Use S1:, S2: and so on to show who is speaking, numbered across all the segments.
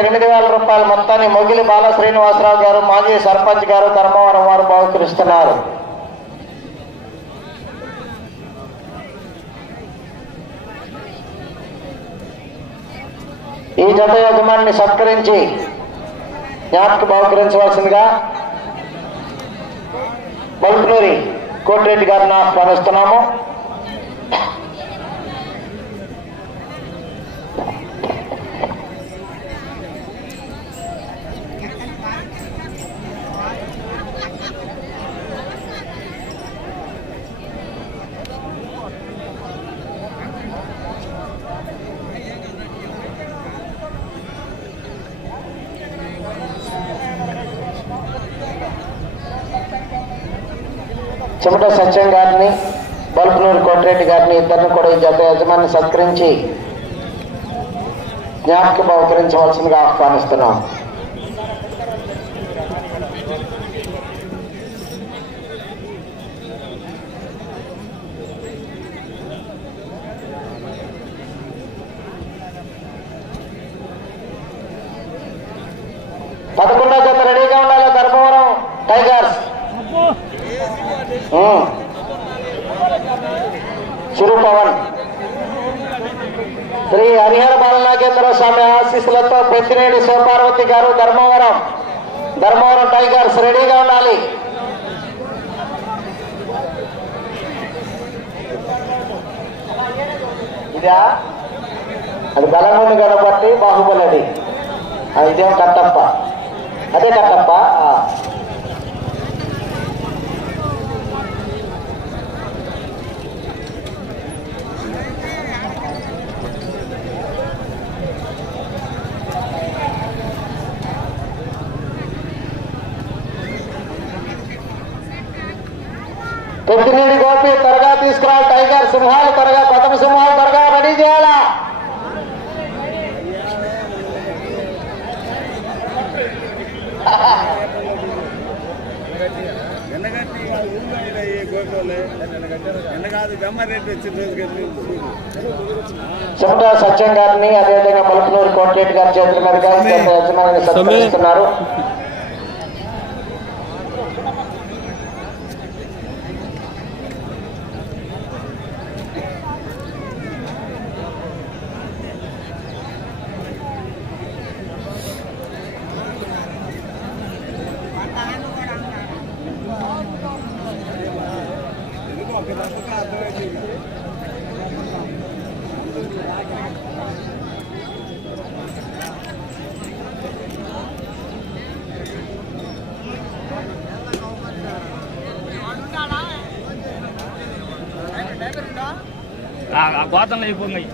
S1: ఎనిమిది వేల రూపాయల మొత్తాన్ని మొగిలి బాల శ్రీనివాసరావు గారు మాజీ సర్పంచ్ గారు ధర్మవరం వారు బహుకరిస్తున్నారు. ఈ జత యజమాని సత్కరించి జ్ఞాపక బహుకరించవలసిందిగా బల్కునూరి కోటిరెడ్డి గారిని ఆహ్వానిస్తున్నాము. చెమట సత్యం గారిని బల్పునూరు కోటిరెడ్డి గారిని ఇద్దరిని కూడా ఈ జత యజమాని సత్కరించి జ్ఞాపక బహుకరించవలసిందిగా ఆహ్వానిస్తున్నాం పదకొండో జత రెడీగా ఉండాలి ధర్మవరం టైగర్స్ ఉమ్. శ్రీ హరిహర బాలనాగేంద్ర స్వామి ఆశీస్సులతో పెద్దినేడి శివపార్వతి గారు ధర్మవరం. ధర్మవరం టైగర్స్ రెడీగా ఉండాలి. ఇదా? అది బలంగుండి కనబట్టి బాహుబలి అది. ఇదేం కట్టప్ప? అదే కట్టప్ప? ఆ. పొద్దునేని గోపి త్వరగా తీసుకురావాలి. టైగర్ సింహాలు త్వరగా కొత్త సింహాలు త్వరగా రెడీ చేయాలా? సత్యం గారిని అదేవిధంగా మలుపునూరు కోటిరెడ్డి గారి చేతుల మీదుగా సత్కరిస్తున్నారు.
S2: ఆ అయిపోయి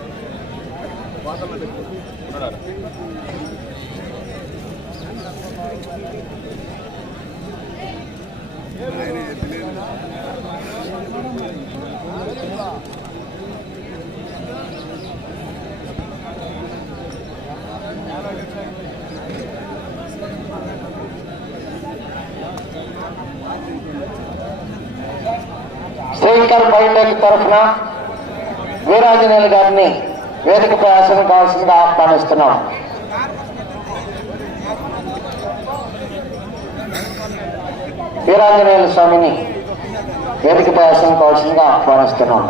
S1: శ్రీకర్ బయోటెక్ తరఫున వీరాంజనేయులు గారిని వేదికపై ఆసనం కావాల్సిందిగా ఆహ్వానిస్తున్నాం. వీరాంజనేయుల స్వామిని వేదికపై ఆసనం కావాల్సిందిగా ఆహ్వానిస్తున్నాం.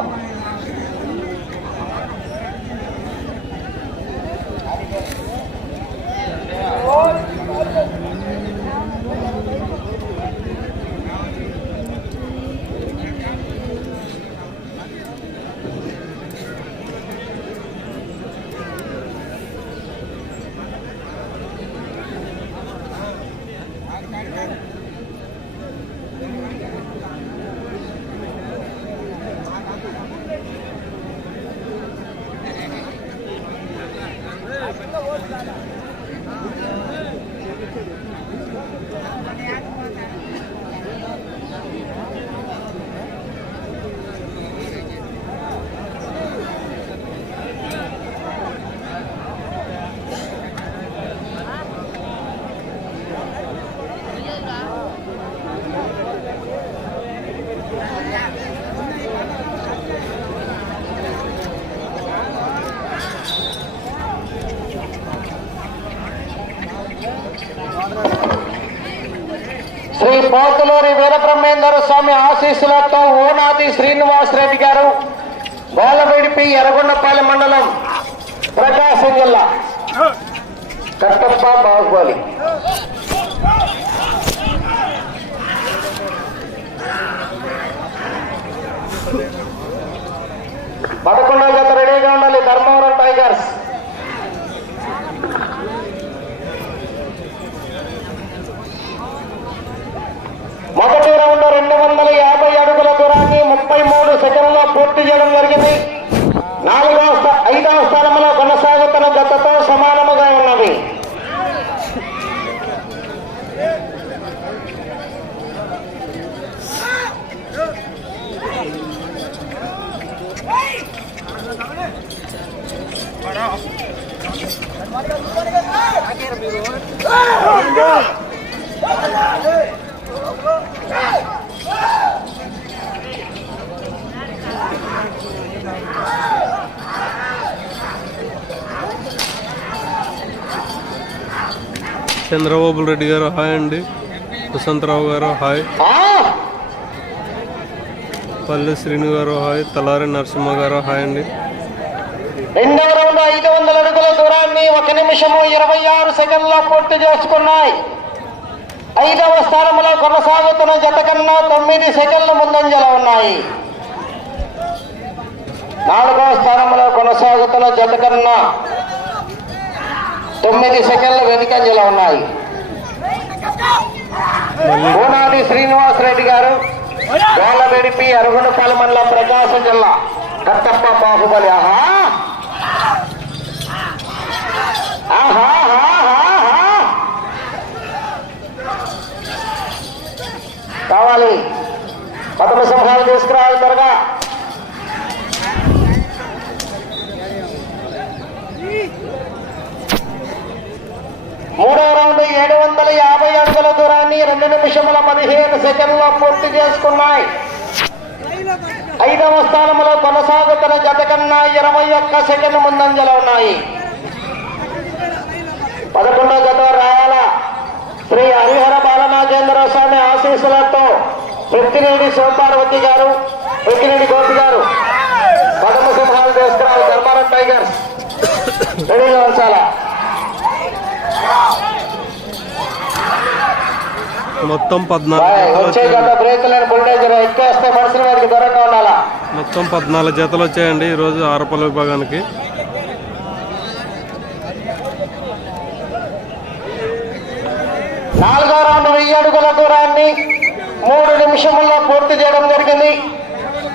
S1: శ్రీ వీరబ్రహ్మేందర స్వామి ఆశీస్సులతో ఓనాది శ్రీనివాస్ రెడ్డి గారు గోలవిడిపి ఎర్రగొండపాలెం మండలం ప్రకాశం జిల్లా. కట్టప్ప బాహుబలి. పదకొండవ జత రెడీగా ఉండాలి ధర్మవరం టైగర్స్ మొదటి రౌండ్ రెండు వందల యాభై అడుగుల దూరాన్ని ముప్పై మూడు సెకండ్లో పూర్తి చేయడం జరిగింది నాలుగవ ఐదవ స్థానంలో కొనసాగుతున్న గతతో సమానముగా ఉన్నది Oh, my God.
S2: Chandrababu Reddy గారు హాయ్ అండి. వసంతరావు గారు హాయ్! పల్లె శ్రీను గారు హాయ్. తలారి నరసింహ గారు హాయ్ అండి.
S1: రెండవ రౌండ్ ఐదు వందల అడుగుల దూరాన్ని ఒక నిమిషము ఇరవై ఆరు సెకండ్లో పూర్తి చేసుకున్నాయి. ఐదవ స్థానంలో కొనసాగుతున్న జత కన్నా తొమ్మిది సెకండ్ల ముందంజలో ఉన్నాయి. నాలుగవ స్థానంలో కొనసాగుతున్న జత కన్నా తొమ్మిది సెకండ్ల వెనుకంజలో ఉన్నాయి. కోనాది శ్రీనివాస్ రెడ్డి గారు గోలబెడిపి అరుగుండపాలెం మండలం ప్రకాశం జిల్లా కట్టప్ప బాహుబలి. ఆహా! ఆహా! ఆహా, ఆహా. కావాలి. పదమ సింహాలు తీసుకురావాలి త్వరగా మూడో రౌండ్ ఏడు వందల యాభై అడుగుల దూరాన్ని రెండు నిమిషముల పదిహేను సెకండ్లో పూర్తి చేసుకున్నాయి. ఐదవ స్థానంలో కొనసాగుతున్న జత కన్నా ఇరవై ఒక్క సెకండ్ ముందంజలో ఉన్నాయి. పదకొండవ జత రాయాల. శ్రీ హరిహర బాలనాగేంద్ర స్వామి ఆశీస్సులతో పెత్తినేడి శివపార్వతి గారు పెత్తినేడి గోపి గారు పదమ సింహాలు చేస్తున్నారు ధర్మారం టైగర్స్ రెడీగా ఉంచాలా?
S2: మొత్తం పద్నాలుగు మొత్తం పద్నాలుగు జతలు వచ్చాయండి ఈరోజు ఆరపల విభాగానికి.
S1: నాలుగో రౌండ్ వెయ్యి అడుగుల దూరాన్ని మూడు నిమిషముల్లో పూర్తి చేయడం జరిగింది.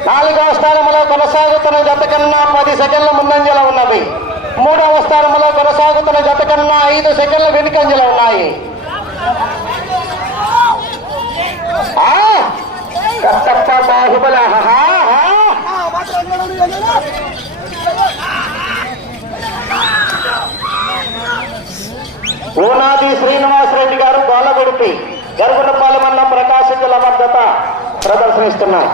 S1: నాలుగవ స్థానంలో కొనసాగుతున్న జత కన్నా పది సెకండ్ల ముందంజలో ఉన్నది. మూడవ స్థానంలో కొనసాగుతున్న జత కన్నా ఐదు సెకండ్ల వెనుకంజలు ఉన్నాయి. కట్టప్ప ఓనాది శ్రీనివాస్ రెడ్డి గారు గోలగొడిపి గరుగుండపాలెం అన్న ప్రకాశం జిల్లా భద్రత ప్రదర్శనిస్తున్నారు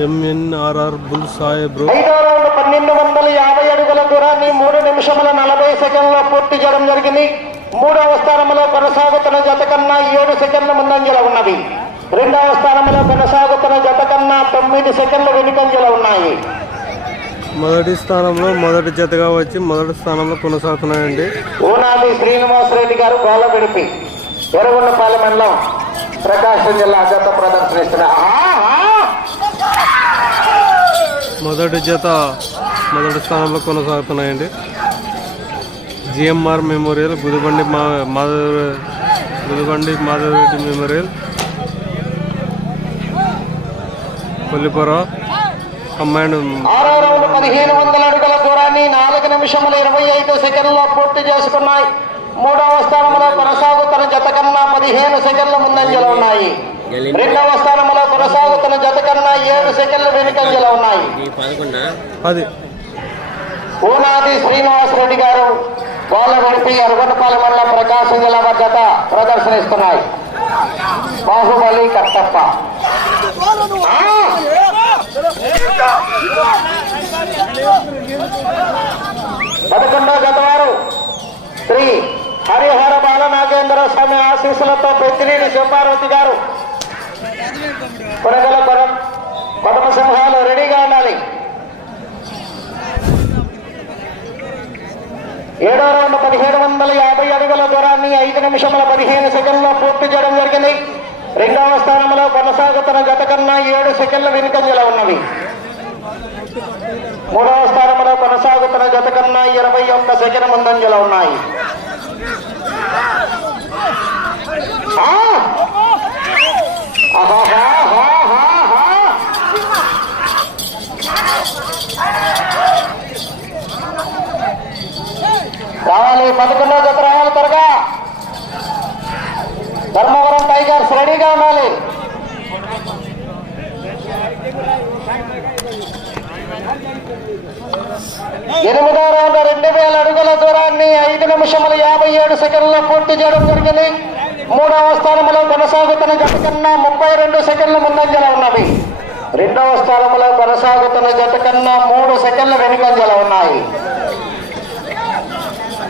S2: ఎంఎన్ఆర్ఆర్ బుల్ సాయి బ్రో
S1: పన్నెండు వందల యాభై అడుగుల దూరాన్ని మూడు నిమిషముల నలభై సెకండ్లో పూర్తి చేయడం జరిగింది. మూడవ స్థానంలో కొనసాగుతున్న జత కన్నా ఏడు సెకండ్ల ముందంజలో ఉన్నది రెండవ స్థానంలో కొనసాగుతున్న జత కన్నా తొమ్మిది సెకండ్ల వెనుకంజలో ఉన్నాయి.
S2: మొదటి స్థానంలో మొదటి జతగా వచ్చి మొదటి స్థానంలో కొనసాగుతున్నాయండి.
S1: ఊనాది శ్రీనివాస్ రెడ్డి గారు గోల గడిపి ఎరగొండపాలెం మండలం ప్రకాశం జిల్లా జత ప్రదర్శనిస్తున్నారు ఆహా!
S2: మొదటి జత మొదటి స్థానంలో కొనసాగుతున్నాయండి. జిఎంఆర్ మెమోరియల్ గుదిబండి మా మాధవ గుదిబండి మాధవరెడ్డి మెమోరియల్ కొల్లిపుర కంబైండ్
S1: ఆరో రౌండ్ పదిహేను వందల అడుగుల దూరాన్ని నాలుగు నిమిషముల ఇరవై ఐదు సెకండ్లో పూర్తి చేసుకున్నాయి. మూడవ స్థానంలో కొనసాగుతున్న జత కన్నా పదిహేను సెకండ్ల ముందంజలో ఉన్నాయి. రెండవ స్థానంలో కొనసాగుతున్న జత కన్నా ఏడు సెకండ్ల వెనుకంజలో ఉన్నాయి. ఊనాది శ్రీనివాస్ రెడ్డి గారు గడిపి అరుగుంటపాలెం మండలం ప్రకాశం జిల్లా జత ప్రదర్శనిస్తున్నాయి. బాహుబలి కట్టప్ప! పదకొండవ వారు శ్రీ హరిహర బాల నాగేంద్ర స్వామి ఆశీస్సులతో పెద్దినేని శివపార్వతి గారు కొనగల కొరం కొడమ సింహాలు రెడీగా ఉండాలి. ఏడో రౌండ్ పదిహేడు వందల యాభై అడుగుల దూరాన్ని ఐదు నిమిషముల పదిహేను సెకండ్లో పూర్తి చేయడం జరిగింది. రెండవ స్థానంలో కొనసాగుతున్న గత కన్నా ఏడు సెకండ్ల వెనుకంజలో ఉన్నవి. మూడవ స్థానంలో కొనసాగుతున్న గత కన్నా ఇరవై ఒక్క సెకండ్ ముందంజలో ఉన్నాయి. రావాలి పదకొండో జత రావాలి త్వరగా. ధర్మవరం టైగర్స్ రెడీగా ఉండాలి. ఎనిమిదో రౌండ్ రెండు వేల అడుగుల దూరాన్ని ఐదు నిమిషముల యాభై ఏడు సెకండ్లో పూర్తి చేయడం జరిగింది. మూడవ స్థానంలో కొనసాగుతున్న జత కన్నా ముప్పై రెండు సెకండ్ల ముందంజల ఉన్నవి. రెండవ స్థానంలో కొనసాగుతున్న జత కన్నా మూడు సెకండ్ల వెనుకంజల ఉన్నాయి.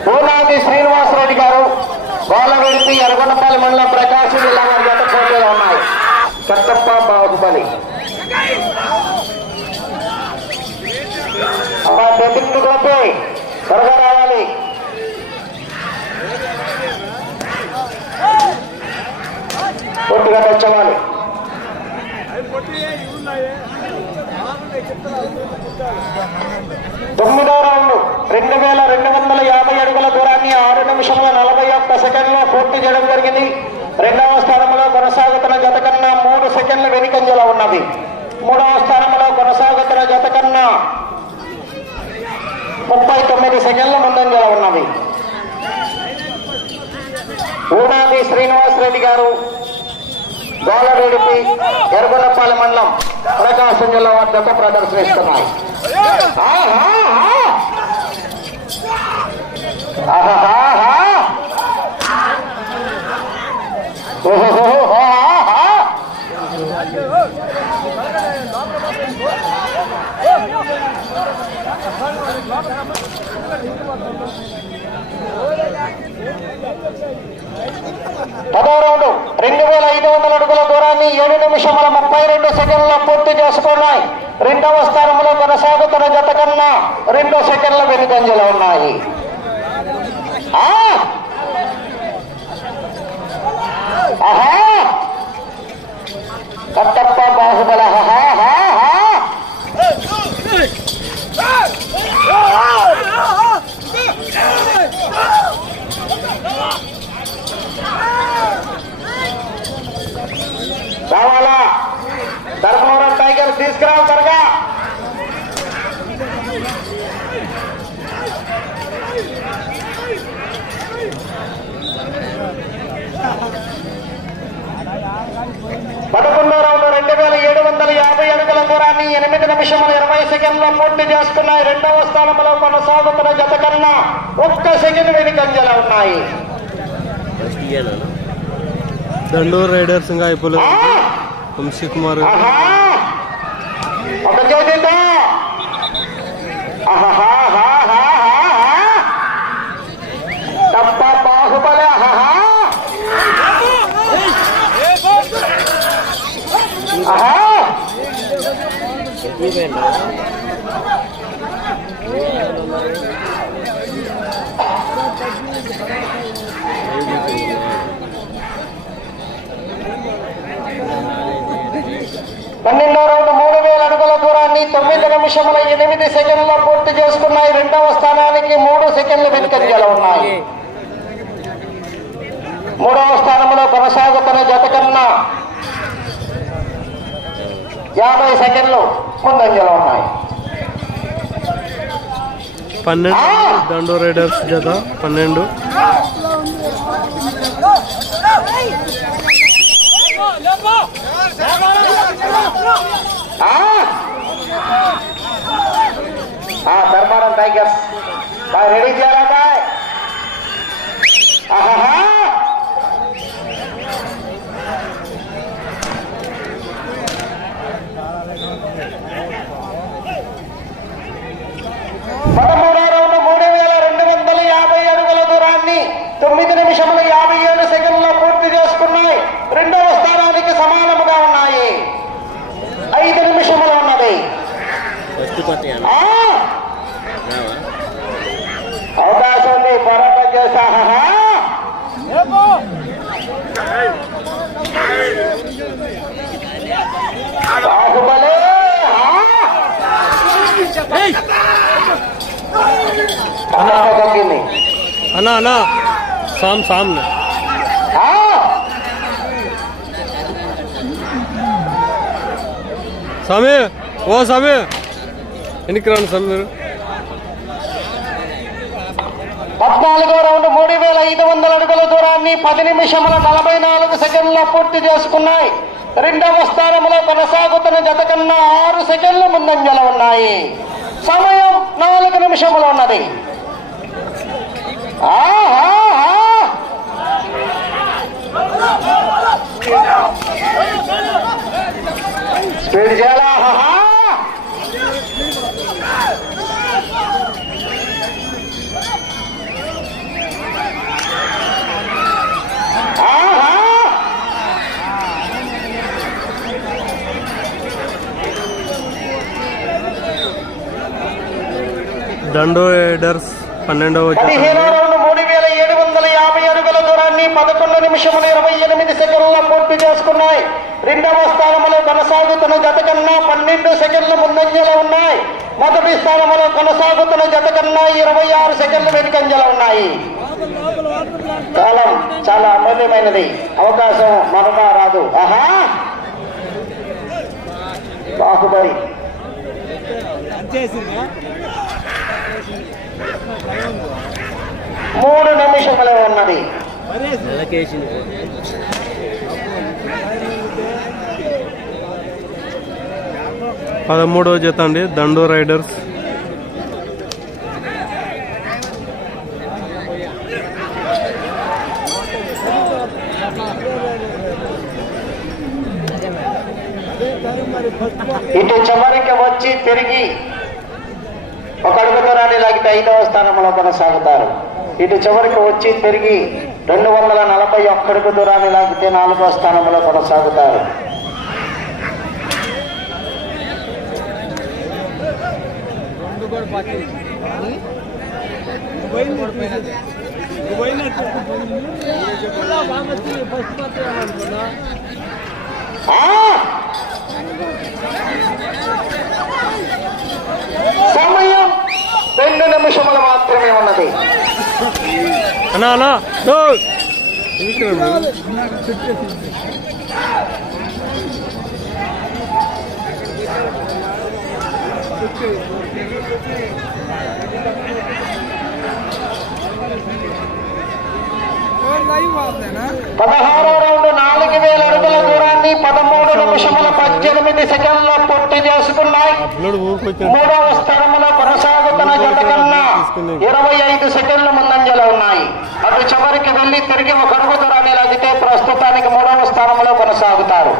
S1: పూనాది శ్రీనివాసరెడ్డి గారు గోలవెడిపి ఎరగొండపల్లి మండలం ప్రకాశం జిల్లా వారి జత పోటీలు ఉన్నాయి. కట్టప్ప బాహుబలి. అమ్మా త్వరగా రావాలి పూర్తిగా తెచ్చవాలి తొమ్మిదో రెండు వేల రెండు వందల యాభై అడుగుల దూరాన్ని ఆరు నిమిషముల నలభై ఒక్క సెకండ్లో పూర్తి చేయడం జరిగింది. రెండవ స్థానంలో కొనసాగుతున్న జత కన్నా మూడు సెకండ్ల వెనుకంజలో ఉన్నది. మూడవ స్థానంలో కొనసాగుతున్న జత కన్నా ముప్పై తొమ్మిది సెకండ్ల ముందంజల ఉన్నవి ఊనాది శ్రీనివాసరెడ్డి గారు గోలరెడ్డిపి ఎరగొండపాలెం మండలం ప్రకాశం జిల్లా వద్ద ప్రదర్శనిస్తున్నారు. ఆహాహా! ఆహాహా! పదో రౌండ్ రెండు వేల ఐదు వందల అడుగుల దూరాన్ని ఏడు నిమిషముల ముప్పై రెండు సెకండ్ల పూర్తి చేసుకున్నాయి రెండవ స్థానంలో కొనసాగుతున్న జత కన్నా రెండు సెకండ్ల వెనుకంజలో ఉన్నాయి ఆహా! ఉన్నాయి
S2: దండూరు రైడర్స్ ఇంకా అయిపోలేదు
S1: ఆ!
S2: వంశీ కుమార్
S1: ఆహా! పన్నెండో రౌండ్ మూడు వేల అడుగుల దూరాన్ని తొమ్మిది నిమిషముల ఎనిమిది సెకండ్ల పూర్తి చేసుకున్నాయి. రెండవ స్థానానికి మూడు సెకండ్లు వెనుకంజలు ఉన్నాయి. మూడవ స్థానంలో కొనసాగుతున్న జత కన్నా యాభై సెకండ్లు ముందంజలో ఉన్నాయి.
S2: పన్నెండు దండూరు రైడర్స్ జత పన్నెండు.
S1: ధర్మారం టైగర్స్. బాయ్ రెడీ చేయాలా బాయ్? ఆహాహా పదమూడో రౌండ్ మూడు వేల రెండు వందల యాభై అడుగుల దూరాన్ని తొమ్మిది నిమిషముల యాభై ఏడు సెకండ్లో పూర్తి చేసుకున్నాయి రెండవ స్థానానికి సమానముగా ఉన్నాయి ఐదు నిమిషములు ఉన్నది
S3: ఫస్ట్ కొత్త
S1: ఆ,
S3: రావా
S1: అవకాశం ఉంది పోరాటం చేసా బాహుబలి ఆ. తగ్గింది
S2: అన్నా అన్నా. సామ్ సామ్నే
S1: ఆ,
S2: స్వామి ఓ స్వామి ఎన్నికి రండి స్వామి మీరు?
S1: పద్నాలుగో రౌండ్ మూడు వేల ఐదు వందల అడుగుల దూరాన్ని పది నిమిషముల నలభై నాలుగు సెకండ్ల పూర్తి చేసుకున్నాయి. రెండవ స్థానంలో కొనసాగుతున్న జత కన్నా ఆరు సెకండ్లు ముందంజలో ఉన్నాయి. సమయం నాలుగు నిమిషములు ఉన్నది. స్పీడ్ చేయాలా
S2: దండో ఎడర్స్ పన్నెండవ జత
S1: పదిహేనో రౌండ్ మూడు వేల ఏడు వందల యాభై అడుగుల పదకొండు నిమిషములు ఇరవై ఎనిమిది సెకండ్ల పూర్తి చేసుకున్నాయి. రెండవ స్థానంలో కొనసాగుతున్న జత కన్నా పన్నెండు సెకండ్ల ముందంజలో ఉన్నాయి. మొదటి స్థానంలో కొనసాగుతున్న జత కన్నా ఇరవై ఆరు సెకండ్లు వెనుకంజలో ఉన్నాయి. కాలం చాలా అమూల్యమైనది. అవకాశం మరలా రాదు. ఆహా! బాహుబలి. మూడు నిమిషములే ఉన్నది.
S3: నెలకేసింది.
S2: పదమూడవ జత అండి దండో రైడర్స్.
S1: ఇటు చివరికి వచ్చి తిరిగి ఒక అడుగు దూరాన్ని లాగితే ఐదవ స్థానంలో కొనసాగుతారు. ఇటు చివరికి వచ్చి తిరిగి రెండు వందల నలభై ఒక్కడికి దూరాన్ని లాగితే నాలుగో స్థానంలో కొనసాగుతారు. సమయం రెండు నిమిషములు మాత్రమే ఉన్నది. పదహారో రౌండ్ నాలుగు వేల అడుగుల దూరాన్ని పదమూడు నిమిషముల పద్దెనిమిది సెకండ్ల పూర్తి చేసుకున్నాయి. మూడవ స్థానంలో కొనసాగుతున్న జత కన్నా ఇరవై ఐదు సెకండ్ల ముందంజలో ఉన్నాయి. అటు చివరికి వెళ్ళి తిరిగి ఒక అడుగు దూరాన్ని లాగితే ప్రస్తుతానికి మూడవ స్థానంలో కొనసాగుతారు!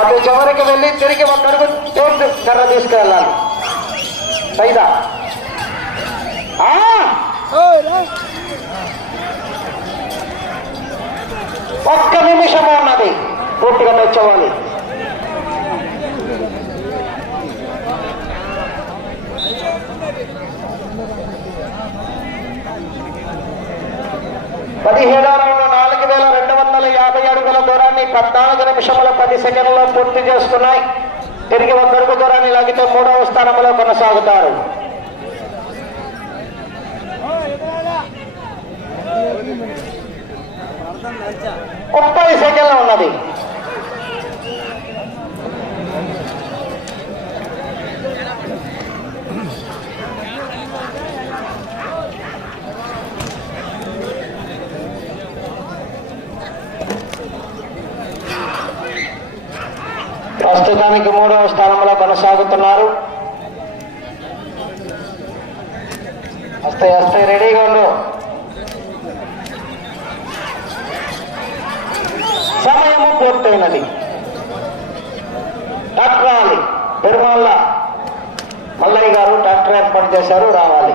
S1: అటు చివరికి వెళ్ళి తిరిగి ఒక అడుగు కర్ర తీసుకెళ్ళాలి. సైదా? ఒక్క నిమిషం ఉన్నది. పూర్తిగా మెచ్చవాలి పదిహేడో రౌండ్ నాలుగు వేల రెండు వందల యాభై అడుగుల దూరాన్ని పద్నాలుగు నిమిషముల పది సెకండ్లలో పూర్తి చేసుకున్నాయి. తిరిగి ఒక అడుగు దూరాన్ని లాగితే మూడవ స్థానంలో కొనసాగుతారు. ముప్పై సెకండ్ల ఉన్నది. ప్రస్తుతానికి మూడవ స్థానంలో కొనసాగుతున్నారు. వస్తాయి వస్తాయి రెడీగా ఉండు. పూర్తయినది డాక్టర్ రావాలి. పెరుమాళ్ళ మల్లయ్య గారు డాక్టర్ చేశారు రావాలి.